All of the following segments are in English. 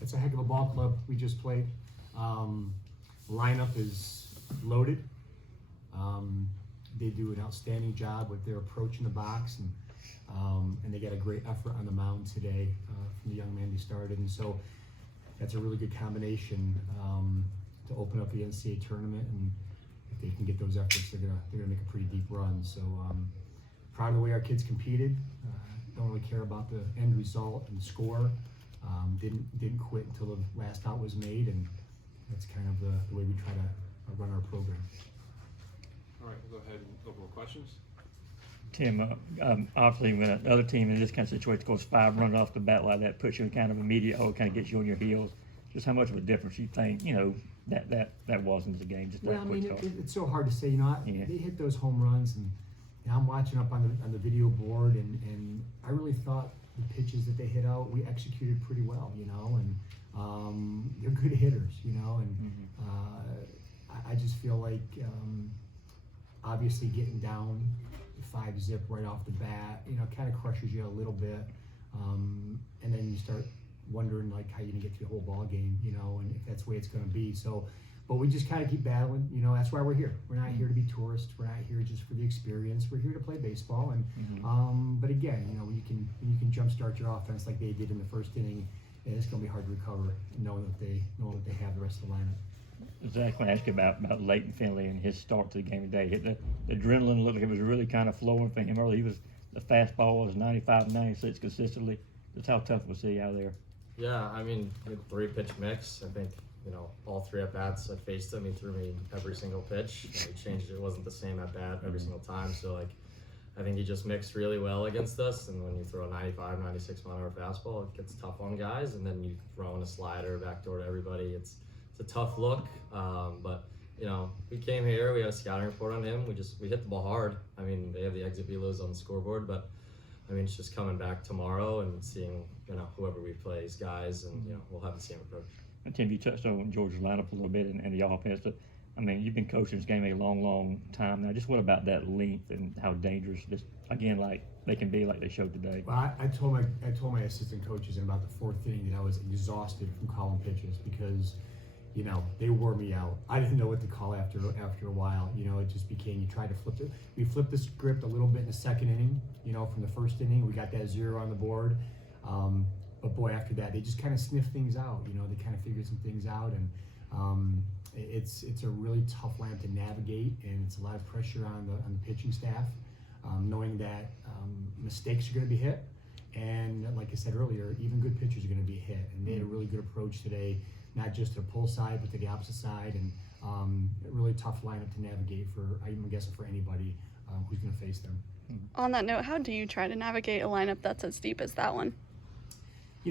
it's a heck of a ball club we just played. Lineup is loaded. They do an outstanding job with their approach in the box, and they got a great effort on the mound today from the young man they started. And so that's a really good combination to open up the NCAA tournament. And if they can get those efforts, they're gonna make a pretty deep run. So proud of the way our kids competed. Don't really care about the end result and score. Didn't quit until the last out was made, and that's kind of the way we try to run our program. All right, we'll go ahead and open with questions. Tim, obviously when another team in this kind of situation goes 5 runs off the bat like that, puts you in kind of immediate hole, kind of gets you on your heels. Just how much of a difference you think, that was in the game? Just Well, I mean, quick it's so hard to say. They hit those home runs, and I'm watching up on the video board, and I really thought the pitches that they hit out, we executed pretty well, and they're good hitters, and I just feel like obviously getting down 5-zip right off the bat, kind of crushes you a little bit, and then you start wondering like how you're gonna get through the whole ball game, and if that's the way it's gonna be. So, but we just kind of keep battling. That's why we're here. We're not here to be tourists. We're not here just for the experience. We're here to play baseball. And but again, when you can jumpstart your offense like they did in the first inning, it's gonna be hard to recover, knowing that they have the rest of the lineup. Zach, I want to ask you about Leighton Finley and his start to the game today. The adrenaline looked like it was really kind of flowing for him early. The fastball was 95, 96 consistently. Just how tough was he out there? Yeah, I mean, 3-pitch mix. I think, all 3 at-bats I faced him. He threw me every single pitch. And he changed it. It wasn't the same at-bat every single time. So, I think he just mixed really well against us. And when you throw a 95, 96 mile-an-hour fastball, it gets tough on guys. And then you throw in a slider backdoor to everybody. It's a tough look. But, we came here. We had a scouting report on him. We hit the ball hard. I mean, they have the exit velos on the scoreboard. But, I mean, it's just coming back tomorrow and seeing, whoever we play as guys. And, we'll have the same approach. And Tim, you touched on Georgia's lineup a little bit and the offense. But, I mean, you've been coaching this game a long, long time now. Just what about that length and how dangerous this, again, like they can be like they showed today? Well, I told my assistant coaches in about the 4th inning that I was exhausted from calling pitches because, they wore me out. I didn't know what to call after a while. It just became, you tried to flip it. We flipped the script a little bit in the 2nd inning, from the 1st inning. We got that 0 on the board. But boy, after that, they just kind of sniffed things out. They kind of figured some things out, and it's a really tough lineup to navigate, and it's a lot of pressure on the pitching staff, knowing that mistakes are going to be hit, and like I said earlier, even good pitchers are going to be hit. And they had a really good approach today, not just to the pull side, but to the opposite side, and a really tough lineup to navigate I'm guessing for anybody who's going to face them. On that note, how do you try to navigate a lineup that's as deep as that one?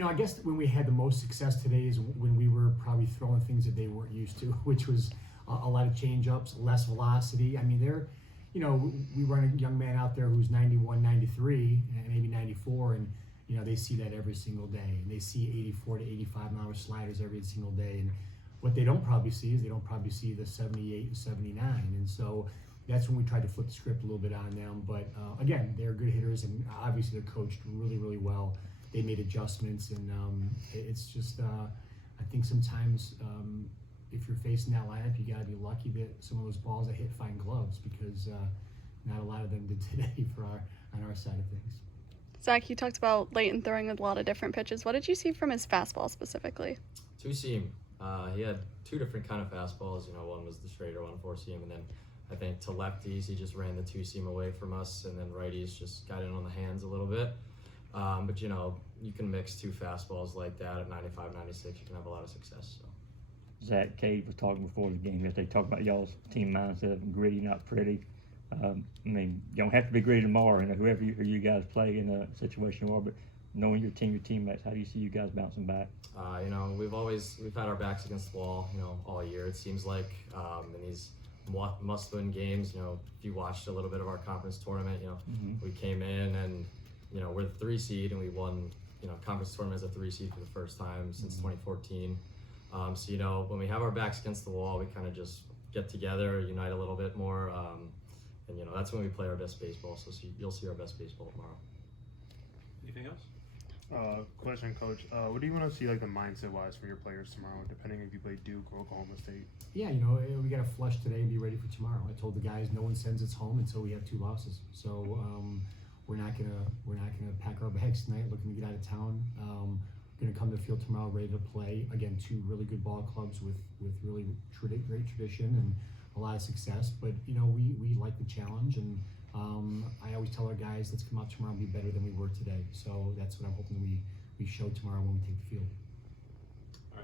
I guess when we had the most success today is when we were probably throwing things that they weren't used to, which was a lot of change-ups, less velocity. I mean, we run a young man out there who's 91, 93, and maybe 94, and they see that every single day, and they see 84 to 85 mile sliders every single day. And what they don't probably see is the 78 and 79, and so that's when we tried to flip the script a little bit on them. But again, they're good hitters, and obviously they're coached really, really well. They made adjustments, and it's just I think sometimes if you're facing that lineup, you got to be lucky that some of those balls that hit find gloves, because not a lot of them did today on our side of things. Zach, you talked about Leighton throwing a lot of different pitches. What did you see from his fastball specifically? 2-seam. He had 2 different kind of fastballs. One was the straighter one, 4-seam, and then I think to lefties he just ran the 2-seam away from us, and then righties just got in on the hands a little bit. But you can mix 2 fastballs like that at 95, 96. You can have a lot of success. So. Zach, Cade was talking before the game that they talked about y'all's team mindset of gritty, not pretty. I mean, you don't have to be gritty tomorrow. Whoever you guys play in a situation you are, but knowing your teammates, how do you see you guys bouncing back? We've had our backs against the wall, all year. It seems like in these must-win games. If you watched a little bit of our conference tournament, we came in and we're the 3 seed, and we won conference tournament as a 3 seed for the first time since 2014. So when we have our backs against the wall, we kind of just get together, unite a little bit more. And that's when we play our best baseball. So you'll see our best baseball tomorrow. Anything else? Question, Coach. What do you want to see, like, the mindset-wise for your players tomorrow, depending if you play Duke or Oklahoma State? Yeah, we got to flush today and be ready for tomorrow. I told the guys no one sends us home until we have 2 losses. So we're not gonna pack our bags tonight looking to get out of town. We're gonna come to the field tomorrow ready to play. Again, 2 really good ball clubs with really great tradition and a lot of success. But we like the challenge, and I always tell our guys, let's come out tomorrow and be better than we were today. So that's what I'm hoping we show tomorrow when we take the field.